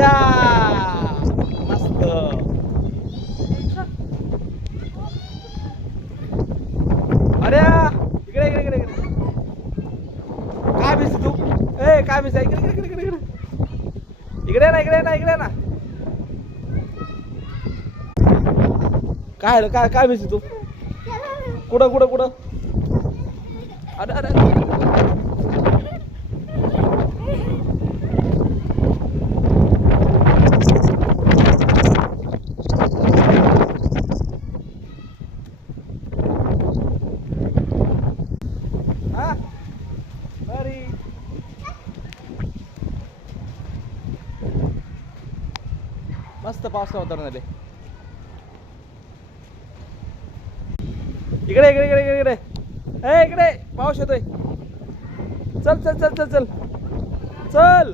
या मस्त. अरे इकडे इकडे इकडे इकडे काय भिजते तू? ए काय भिजते? इकडे इकडे इकडे इकडे इकडे ना इकडे ना इकडे ना. काय काय काय भिजते तू? कुठं कुठं कुठं? अरे अरे हा बरी मस्त पाऊस वातावरण झाले. इकडे इकडे इकडे इकडे इकडे ए इकडे पाऊस येतोय. चल चल चल चल चल चल.